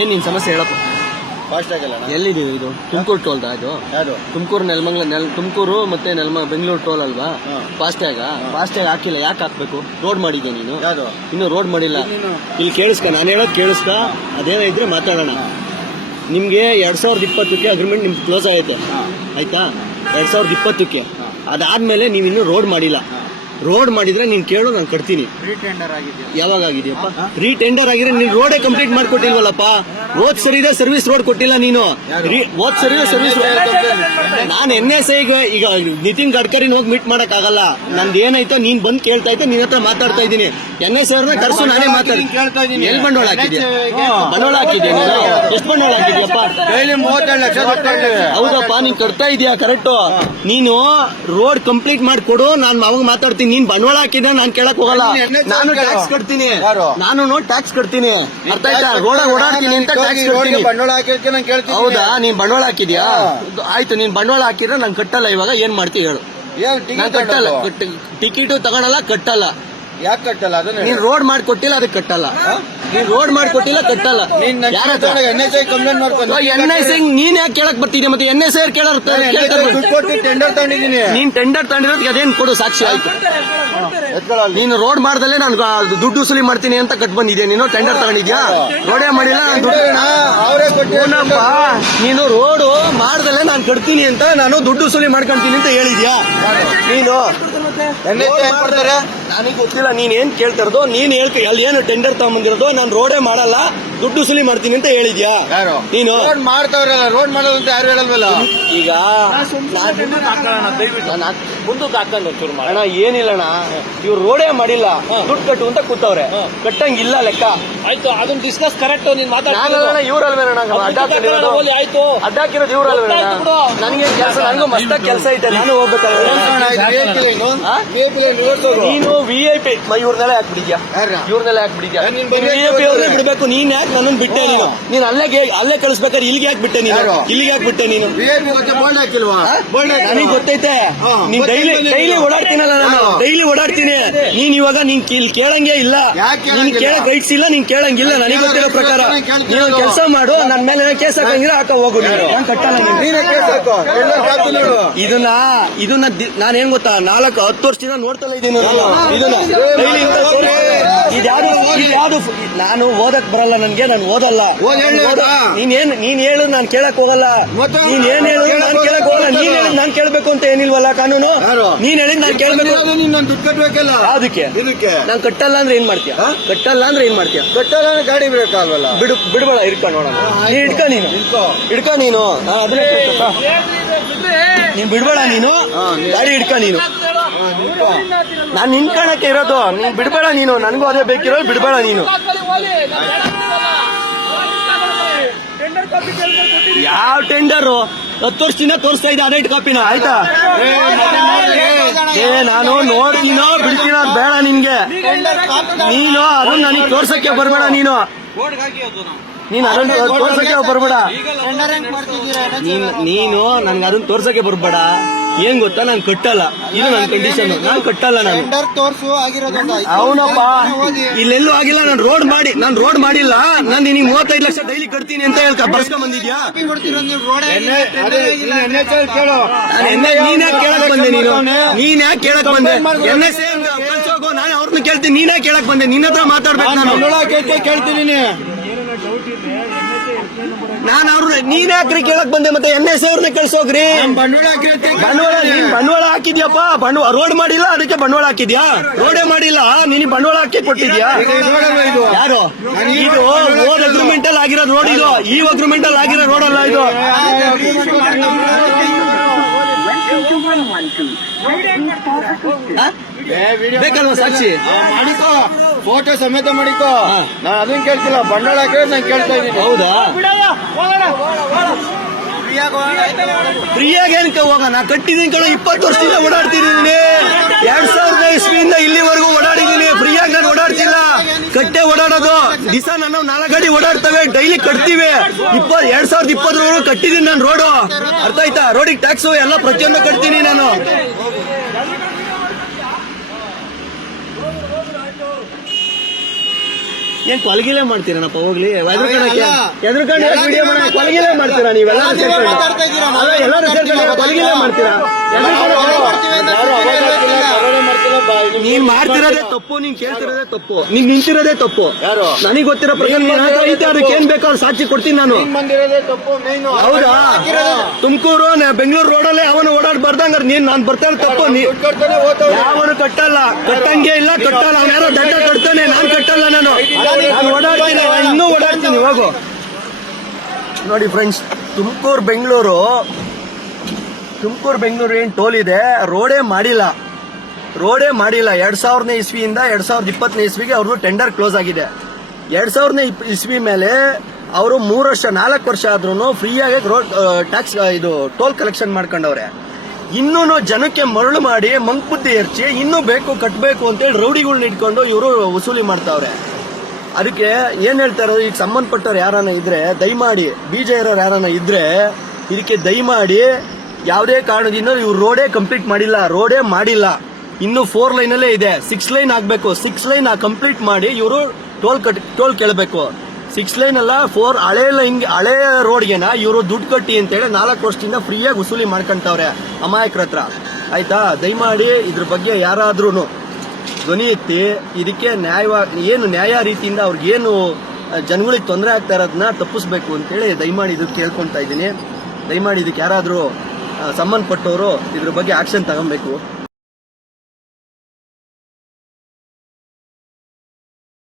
ಏನ್ ನಿನ್ ಸಮಸ್ಯೆ ಹೇಳಪ್ಪ. ಫಾಸ್ಟ್ ಆಗಲ್ಲ ಎಲ್ಲಿದೀವಿ ಇದು? ತುಮಕೂರು ಟೋಲ್ ಇದು? ಯಾವುದು? ತುಮಕೂರು ತುಮಕೂರು ಮತ್ತೆ ಬೆಂಗಳೂರು ಟೋಲ್ ಅಲ್ವಾ? ಫಾಸ್ಟ್ಯಾಗ್ ಹಾಕಿಲ್ಲ. ಯಾಕೆ ಹಾಕ್ಬೇಕು? ರೋಡ್ ಮಾಡಿದ್ಯಾ ನೀನು? ಯಾವುದು? ಇನ್ನು ರೋಡ್ ಮಾಡಿಲ್ಲ. ಇಲ್ಲಿ ಕೇಳಿಸ್ಕ, ನಾನು ಹೇಳೋದು ಕೇಳಿಸ್ಕ. ಅದೇನೋ ಇದ್ರೆ ಮಾತಾಡೋಣ. ನಿಮ್ಗೆ 2020ಕ್ಕೆ ಅಗ್ರಿಮೆಂಟ್ ನಿಮ್ಗೆ ಕ್ಲೋಸ್ ಆಗೈತೆ, ಆಯ್ತಾ? 2020ಕ್ಕೆ. ಅದಾದ್ಮೇಲೆ ನೀವಿನ್ನೂ ರೋಡ್ ಮಾಡಿಲ್ಲ. ರೋಡ್ ಮಾಡಿದ್ರೆ ನೀನ್ ಕೇಳು, ನಾನು ಕಟ್ತೀನಿ. ಯಾವಾಗ ಆಗಿದೆಯಪ್ಪ? ರೀಟೆಂಡರ್ ಆಗಿದ್ರೆ ನೀನ್ ರೋಡೇ ಕಂಪ್ಲೀಟ್ ಮಾಡ್ಕೊಟ್ಟಿಲ್ವಲ್ಲಪ್ಪ. ಹೋದ್ ಸರಿದೆ ಸರ್ವಿಸ್ ರೋಡ್ ಕೊಟ್ಟಿಲ್ಲ ನೀನು. ಹೋದ್ ಸರಿದೆ ಸರ್ವಿಸ್. ನಾನು NSA ಈಗ ನಿತಿನ್ ಗಡ್ಕರಿ ಹೋಗಿ ಮೀಟ್ ಮಾಡಕ್ ಆಗಲ್ಲ. ನಂದು ಏನಾಯ್ತೋ ನೀನ್ ಬಂದ್ ಕೇಳ್ತಾ ಇದ್ದೆ, ನಿನ್ ಹತ್ರ ಮಾತಾಡ್ತಾ ಇದ್ದೀನಿ. NSA ಅವ್ರನ್ನ ಕರ್ಸು, ನಾನೇ ಮಾತಾಡ್ತೀನಿ. ಎಲ್ಲಿ ಬಂಡವಾಳ ಹಾಕಿದ್ಯಾ? ಬಂಡವಾಳ ಹಾಕಿದ್ಯಾ ನೀನು? ಎಷ್ಟು ಬಂಡವಾಳ ಹಾಕಿದ್ಯಪ್ಪ? 37 ಲಕ್ಷ. ಹೌದಪ್ಪ, ನೀನ್ ಕಟ್ತಾ ಇದೀಯಾ? ಕರೆಕ್ಟ್. ನೀನು ರೋಡ್ ಕಂಪ್ಲೀಟ್ ಮಾಡ್ಕೊಡು, ನಾನು ಅವಾಗ ಮಾತಾಡ್ತೀನಿ. ನೀನ್ ಬಂಡವಾಳ ಹಾಕಿದ್ರೆ ನಾನು ಕೇಳಕ್ ಹೋಗಲ್ಲ. ನಾನು ಟ್ಯಾಕ್ಸ್ ಕಟ್ತೀನಿ. ನಾನು ಟ್ಯಾಕ್ಸ್ ಕಟ್ತೀನಿ. ಅರ್ಥ ಆಯ್ತಾ? ರೋಡ್ ಓಡಾಡ್ತೀನಿ ಅಂತ ಟ್ಯಾಕ್ಸ್ ಕಟ್ತೀನಿ. ಬಂಡವಾಳ ಹಾಕಿರ್ತೀನಿ ನಾನು ಕೇಳ್ತೀನಿ. ಹೌದಾ? ನೀನ್ ಬಂಡವಾಳ ಹಾಕಿದ್ಯಾ? ಆಯ್ತು, ನೀನ್ ಬಂಡವಾಳ ಹಾಕಿದ್ರೆ ನಾನು ಕಟ್ಟಲ್ಲ. ಇವಾಗ ಏನ್ ಮಾಡ್ತೀವಿ ಹೇಳು? ನಾನು ಕಟ್ಟಲ್ಲ. ಟಿಕೆಟ್ ತಗೊಳಲ್ಲ, ಕಟ್ಟಲ್ಲ. ಯಾಕೆ ಕಟ್ಟಲ್ಲ? ಅದನ್ನ ನೀನ್ ರೋಡ್ ಮಾಡ್ಕೊಟ್ಟಿಲ್ಲ, ಅದಕ್ಕೆ ಕಟ್ಟಲ್ಲ. ನೀನ್ ರೋಡ್ ಮಾಡ್ಕೊಟ್ಟಿಲ್ಲ, ಕಟ್ಟಲ್ಲ. NSA ಕಂಪ್ಲೇಂಟ್ ಮಾಡ್ಕೊಂಡು NSA ನೀನ್ ಯಾಕೆ ಕೇಳಕ್ ಬರ್ತಿದ್ಯಾ? ಮತ್ತೆ NSA ಕೇಳೋರು ಟೆಂಡರ್ ತಗೊಂಡಿದ್ದೀನಿ. ನೀನ್ ಟೆಂಡರ್ ತಗೊಂಡಿರೋದಕ್ಕೆ ಅದೇನ್ ಕೊಡು ಸಾಕ್ಷಿ? ಆಯ್ತು, ನೀನು ರೋಡ್ ಮಾಡ್ದಲ್ಲೇ ನಾನು ದುಡ್ಡು ವಸೂಲಿ ಮಾಡ್ತೀನಿ ಅಂತ ಕಟ್ ಬಂದಿದ್ಯಾ? ನೀನು ಟೆಂಡರ್ ತಗೊಂಡಿದ್ಯಾ? ರೋಡೇ ಮಾಡಿಲ್ಲ, ನೀನು ರೋಡು ಮಾಡ್ದಲ್ಲೇ ನಾನು ಕಟ್ತೀನಿ ಅಂತ ನಾನು ದುಡ್ಡು ವಸೂಲಿ ಮಾಡ್ಕೊಂತೀನಿ ಅಂತ ಹೇಳಿದ್ಯಾ ನೀನು? ನನಗೆ ಗೊತ್ತಿಲ್ಲ ನೀನ್ ಏನ್ ಕೇಳ್ತಾರದು. ನೀನ್ ಅಲ್ಲಿ ಏನು ಟೆಂಡರ್ ತಗೊಂಬಂದಿರೋದು? ನಾನು ರೋಡೇ ಮಾಡಲ್ಲ, ದುಡ್ಡು ವಸೂಲಿ ಮಾಡ್ತೀನಿ ಅಂತ ಹೇಳಿದ್ಯಾ ನೀನು? ಮಾಡ್ತಾವ್ರಲ್ಲ, ರೋಡ್ ಮಾಡೋದು ಅಂತ ಯಾರು ಹೇಳಲ್ವಲ್ಲ. ಈಗ ಮುಂದಕ್ಕೆ ಹಾಕೊಂಡು ಅಣ್ಣ, ಏನಿಲ್ಲಣ್ಣ, ಇವ್ರು ರೋಡೇ ಮಾಡಿಲ್ಲ, ದುಡ್ಡು ಕಟ್ಟು ಅಂತ ಕೂತವ್ರೆ. ಕಟ್ಟಂಗಿಲ್ಲ ಲೆಕ್ಕ. ಆಯ್ತು, ಅದನ್ನ ಡಿಸ್ಕಸ್ ಕರೆಕ್ಟ್. ನೀನ್ ಇವ್ರಲ್ವೇಣ ಆಯ್ತು, ಅಡ್ಡಾಕಿರೋದು ಇವ್ರಲ್ವೇ? ನನಗೆ ಕೆಲಸ, ನನಗೂ ಮಸ್ತ ಕೆಲಸ ಐತೆ, ನಾನು ಹೋಗ್ಬೇಕಾದ್ರೆ. ನೀನು VIP ಇವ್ರನ್ನೆಲ್ಲ ಹಾಕ್ಬಿಟ್ಟಿದ್ಯಾ? ಇವ್ರನ್ನೆಲ್ಲ ಹಾಕ್ಬಿಟ್ಟಿದ್ಯಾ? VIP ಅವ್ರನ್ನೇ ಬಿಡ್ಬೇಕು. ನೀನ್ ಯಾಕೆ ನನ್ನನ್ನು ಬಿಟ್ಟೆ? ನೀನು ಅಲ್ಲೇ ಕಳಿಸ್ಬೇಕಾದ್ರೆ ಇಲ್ಲಿಗೆ ಯಾಕೆ ಬಿಟ್ಟೆ? ನೀನು ಇಲ್ಲಿಗೆ ಯಾಕೆ ಬಿಟ್ಟೆ? ನೀನು ನನಗೆ ಗೊತ್ತೈತೆ. ನೀನ್ ಡೈಲಿ ಓಡಾಡ್ತೀನಲ್ಲ, ನಾನು ಡೈಲಿ ಓಡಾಡ್ತೀನಿ. ನೀನ್ ಇವಾಗ ನೀನ್ ಕೇಳಂಗೇ ಇಲ್ಲ, ನೀನ್ ಕೇಳಕ್ ರೈಟ್ಸ್ ಇಲ್ಲ, ನೀನ್ ಕೇಳಂಗಿಲ್ಲ. ನನಗೆ ಗೊತ್ತಿರೋ ಪ್ರಕಾರ ನೀನು ಕೆಲಸ ಮಾಡು. ನನ್ನ ಮೇಲೆ ಕೇಸ್ ಹಾಕಂಗಿಲ್ಲ, ಹಾಕ ಹೋಗು. ನಾನು ಕಟ್ಟಲ್ಲ. ಇದನ್ನ ನಾನೇನ್ ಗೊತ್ತಾ, 10 ವರ್ಷದಿಂದ ನೋಡ್ತಲೇ ಇದ್ದೀನಿ ಇದನ್ನ. ಇದ್ಯಾವುದು ನಾನು ಓದಕ್ ಬರಲ್ಲ, ನನ್ಗೆ. ನಾನು ಓದಲ್ಲ. ನೀನ್ ಹೇಳು, ನಾನ್ ಕೇಳಕ್ ಹೋಗಲ್ಲ. ನೀನ್ ಏನ್ ಹೇಳು, ನಾನ್ ಕೇಳಕ್ ಹೋಗಲ್ಲ. ನೀನ್ ಹೇಳಿದ್ ನಾನ್ ಕೇಳ್ಬೇಕು ಅಂತ ಏನಿಲ್ವಲ್ಲ ಕಾನೂನು. ನೀನ್ ಹೇಳಿದ್ ನಾನ್ ಕೇಳ್ಬೇಕು. ಅದಕ್ಕೆ ನಾನ್ ಕಟ್ಟಲ್ಲ ಅಂದ್ರೆ ಏನ್ ಮಾಡ್ತೀಯ? ಕಟ್ಟಲ್ಲ ಅಂದ್ರೆ ಏನ್ ಮಾಡ್ತೀಯ? ಕಟ್ಟಲ್ಲ ಅಂದ್ರೆ ಗಾಡಿ ಬಿಡಕ್ಕಾಗಲ್ಲ. ಬಿಡ್ಬೇಡ, ಇಡ್ಕ ನೋಡೋಣ. ಇಡ್ಕ ನೀನು ಅದನ್ನೇ ನೀನ್ ಬಿಡ್ಬೇಡ. ನೀನು ಗಾಡಿ ಹಿಡ್ಕ. ನೀನು ನಾನ್ ನಿನ್ಕಣಕ್ಕೆ ಇರೋದು. ನೀನ್ ಬಿಡ್ಬೇಡ. ನೀನು ನನಗೂ ಅದೇ ಬೇಕಿರೋ. ಬಿಡ್ಬೇಡ ನೀನು. ಯಾವ ಟೆಂಡರು? 10 ವರ್ಷದಿಂದ ತೋರಿಸ್ತಾ ಇದ್ದ ಅದೇ ಕಾಪಿನ. ಆಯ್ತಾ? ನಾನು ನೋಡ್ತೀನೋ ಬಿಡ್ತೀನೋ ಬೇಡ ನಿನ್ಗೆ. ನೀನು ಅದನ್ನ ನನಗೆ ತೋರ್ಸಕ್ಕೆ ಬರ್ಬೇಡ. ನೀನು ಅದನ್ನ ತೋರ್ಸಕ್ಕೆ ಬರ್ಬೇಡ. ನೀನು ನನ್ಗೆ ಅದನ್ನ ತೋರ್ಸಕ್ಕೆ ಬರ್ಬೇಡ. ಏನ್ ಗೊತ್ತಾ, ನಾನು ಕಟ್ಟಲ್ಲ. ಇದು ನನ್ನ ಕಂಡೀಷನ್. ನಾನು ಕಟ್ಟಲ್ಲ. ನಾನು ಅವನಪ್ಪ ಇಲ್ಲೆಲ್ಲೂ ಆಗಿಲ್ಲ. ನಾನು ರೋಡ್ ಮಾಡಿಲ್ಲ. ನಾನು ನಿನಗೆ 35 ಲಕ್ಷ ಡೈಲಿ ಕಟ್ತೀನಿ ಅಂತ ಬರ್ಸ್ಕೊಂಡ್ ಬಂದಿದ್ಯಾ? ನೀನ್ ಯಾಕೆ ಕೇಳಕ್ ಬಂದೆ? ನೀನ್ ಯಾಕೆ ಕೇಳಕ್ ಬಂದೆ? NSA ಕಳ್ಸೋಗು. ನಾನು ಅವ್ರನ್ನ ಕೇಳ್ತೀನಿ. ನೀನ್ ಯಾಕೆ ಕೇಳಕ್ ಬಂದೆ? ನಿನ್ನ ಹತ್ರ ಮಾತಾಡ್ಬೇಕು. ನಾನು ಕೇಳ್ತೀನಿ. ನಾನು ನೀನ್ ಯಾಕ್ರಿ ಕೇಳಕ್ ಬಂದೆ? ಮತ್ತೆ NSA ಅವ್ರನ್ನ ಕಳ್ಸೋಗ್ರಿ. ಬಂಡವಾಳ ಹಾಕಿದ್ಯಪ್ಪ. ರೋಡ್ ಮಾಡಿಲ್ಲ, ಅದಕ್ಕೆ ಬಂಡವಾಳ ಹಾಕಿದ್ಯಾ? ರೋಡೇ ಮಾಡಿಲ್ಲ, ನೀನ್ ಬಂಡವಾಳ ಹಾಕಿ ಕೊಟ್ಟಿದ್ಯಾ? ಯಾರು? ಇದು ಓದ್ ಅಗ್ರಿಮೆಂಟ್ ಅಲ್ಲಿ ಆಗಿರೋ ರೋಡ್. ಇದು ಈ ಅಗ್ರಿಮೆಂಟ್ ಅಲ್ಲಿ ಆಗಿರೋ ರೋಡ್ ಅಲ್ಲ ಇದು. ಬೇಕಲ್ವಾ ಸಾಕ್ಷಿ? ಮಾಡಿಕೋ, ಫೋಟೋ ಸಮೇತ ಮಾಡಿಕೋ. ನಾನು ಅದನ್ನ ಕೇಳ್ತಿಲ್ಲ, ಬಂಡವಾಳ ಹಾಕಿದ್ರೆ ನಾನು ಕೇಳ್ತಾ ಇದ್ದೀನಿ. ಹೌದಾ? ಫ್ರೀಯಾಗಿ ಏನಕ್ಕೆ ಹೋಗ? ನಾ ಕಟ್ಟಿದ್ದೀನಿ ಕಣ. 20 ವರ್ಷದಿಂದ ಓಡಾಡ್ತಿದ್ದೀನಿ. 2000 ಇಸ್ವಿಯಿಂದ ಇಲ್ಲಿವರೆಗೂ ಓಡಾಡಿದ್ದೀನಿ. ಫ್ರೀಯಾಗಿ ನಾನು ಓಡಾಡ್ತಿಲ್ಲ, ಕಟ್ಟೆ ಓಡಾಡೋದು. ದಿವಸ ನಾನು 4 ಗಾಡಿ ಓಡಾಡ್ತವೆ, ಡೈಲಿ ಕಟ್ತೀವಿ. 2020 ಕಟ್ಟಿದ್ದೀನಿ ನಾನು ರೋಡು. ಅರ್ಥ ಆಯ್ತಾ? ರೋಡಿಗೆ ಟ್ಯಾಕ್ಸು ಎಲ್ಲ ಪ್ರತಿಯೊಂದು ಕಟ್ತೀನಿ ನಾನು. ಏನ್ ಕೊಲಗಿಲೇ ಮಾಡ್ತೀರನಪ್ಪ ಹೋಗ್ಲಿ ಅಲ್ಲ. ಎದ್ರುಕೊಂಡು ವಿಡಿಯೋ ಮಾಡೋಣ ಕೊಲಗಿಲೇ ಮಾಡ್ತೀರಾ ನೀವೆಲ್ಲ ನೀವೇ ಮಾತಾಡ್ತಾ ಇದ್ದೀರಾ, ನಾವೇ ಎಲ್ಲರೂ ಸೇರ್ಕೊಂಡು ಕೊಲಗಿಲೇ ಮಾಡ್ತೀರಾ ನೀನ್ ಮಾಡ್ತಿರೋದೇ ತಪ್ಪು, ನೀನ್ ಕೇಳ್ತಿರೋದೇ ತಪ್ಪು, ನೀನ್ ನಿಂತಿರೋದೇ ತಪ್ಪು. ಯಾರು? ನನಗೆ ಗೊತ್ತಿರೋ ಪ್ರಕಾರ ನೀನ್ ನಿನ್ನ ಹತ್ರ ಐತೆ, ಅದಕ್ಕೆ ಏನ್ ಬೇಕಾದ್ರೂ ಸಾಕ್ಷಿ ಕೊಡ್ತೀನಿ ನಾನು. ನೀನ್ ಬಂದಿರೋದೇ ತಪ್ಪು ಮೇನ್. ಹೌದಾ? ತುಮಕೂರು ಬೆಂಗಳೂರು ರೋಡಲ್ಲೇ ಅವನು ಓಡಾಡ್ಬಾರ್ದಂಗ ನೀನ್ ನಾನ್ ಬರ್ತಾ ಇರೋ ತಪ್ಪು. ದುಡ್ಡು ಕೊಡ್ತಾನೆ ಹೋಗ್ತಾವ್ನೆ. ಯಾವನು ಕಟ್ಟಲ್ಲ, ಕಟ್ಟಂಗೆ ಇಲ್ಲ, ಕಟ್ಟಲ್ಲ. ಅವ್ನ ಯಾರೋ ದಂಡ ಕಟ್ತಾನೆ, ನಾನ್ ಕಟ್ಟಲ್ಲ. ನಾನು ಓಡಾಡ್ತೀನಿ, ಇನ್ನೂ ಓಡಾಡ್ತೀನಿ. ಹೋಗು. ನೋಡಿ ಫ್ರೆಂಡ್ಸ್, ತುಮಕೂರು ಬೆಂಗಳೂರು ಏನ್ ಟೋಲ್ ಇದೆ, ರೋಡೇ ಮಾಡಿಲ್ಲ. 2000ನೇ ಇಸ್ವಿಯಿಂದ 2020ನೇ ಇಸ್ವಿಗೆ ಅವ್ರದ್ದು ಟೆಂಡರ್ ಕ್ಲೋಸ್ ಆಗಿದೆ. 2000ನೇ ಇಸ್ವಿ ಮೇಲೆ ಅವರು 3 ವರ್ಷ 4 ವರ್ಷ ಆದ್ರೂ ಫ್ರೀಯಾಗಿ ರೋಡ್ ಟ್ಯಾಕ್ಸ್ ಇದು ಟೋಲ್ ಕಲೆಕ್ಷನ್ ಮಾಡ್ಕೊಂಡವ್ರೆ. ಇನ್ನೂ ಜನಕ್ಕೆ ಮರಳು ಮಾಡಿ ಮಂಕ್ಬುದ್ಧಿ ಎರ್ಚಿ ಇನ್ನೂ ಕಟ್ಟಬೇಕು ಅಂತೇಳಿ ರೌಡಿಗಳನ್ನ ಇಟ್ಕೊಂಡು ಇವರು ವಸೂಲಿ ಮಾಡ್ತಾವ್ರೆ. ಅದಕ್ಕೆ ಏನ್ ಹೇಳ್ತಾರೋ, ಈಗ ಸಂಬಂಧಪಟ್ಟವ್ರು ಯಾರನ್ನ ಇದ್ರೆ ದಯಮಾಡಿ, ಬೀಜ ಇರೋರು ಯಾರನ್ನ ಇದ್ರೆ ಇದಕ್ಕೆ ದಯಮಾಡಿ ಯಾವುದೇ ಕಾರಣದಿಂದ ಇವ್ರು ರೋಡೇ ಕಂಪ್ಲೀಟ್ ಮಾಡಿಲ್ಲ. ಇನ್ನು 4 ಲೈನಲ್ಲೇ ಇದೆ, 6 ಲೈನ್ ಆಗ್ಬೇಕು. 6 ಲೈನ್ ಕಂಪ್ಲೀಟ್ ಮಾಡಿ ಇವರು ಟೋಲ್ ಕೇಳಬೇಕು. 6 ಲೈನ್ ಅಲ್ಲ, 4 ಹಳೆ ರೋಡ್ಗೆನ ಇವರು ದುಡ್ಡು ಕಟ್ಟಿ ಅಂತೇಳಿ 4 ವರ್ಷದಿಂದ ಫ್ರೀಯಾಗಿ ವಸೂಲಿ ಮಾಡ್ಕೊಂತವ್ರೆ ಅಮಾಯಕರ ಹತ್ರ. ಆಯ್ತಾ? ದಯಮಾಡಿ ಇದ್ರ ಬಗ್ಗೆ ಯಾರಾದ್ರೂ ಧ್ವನಿ ಎತ್ತಿ ಇದಕ್ಕೆ ನ್ಯಾಯ ರೀತಿಯಿಂದ ಅವ್ರಿಗೇನು ಜನಗಳಿಗೆ ತೊಂದರೆ ಆಗ್ತಾ ಇರೋದನ್ನ ತಪ್ಪಿಸ್ಬೇಕು ಅಂತೇಳಿ ದಯಮಾಡಿ ಇದು ಕೇಳ್ಕೊಂತ ಇದ್ದೀನಿ. ದಯಮಾಡಿ ಇದಕ್ಕೆ ಯಾರಾದ್ರೂ ಸಂಬಂಧಪಟ್ಟವರು ಇದ್ರ ಬಗ್ಗೆ ಆಕ್ಷನ್ ತಗೊಬೇಕು.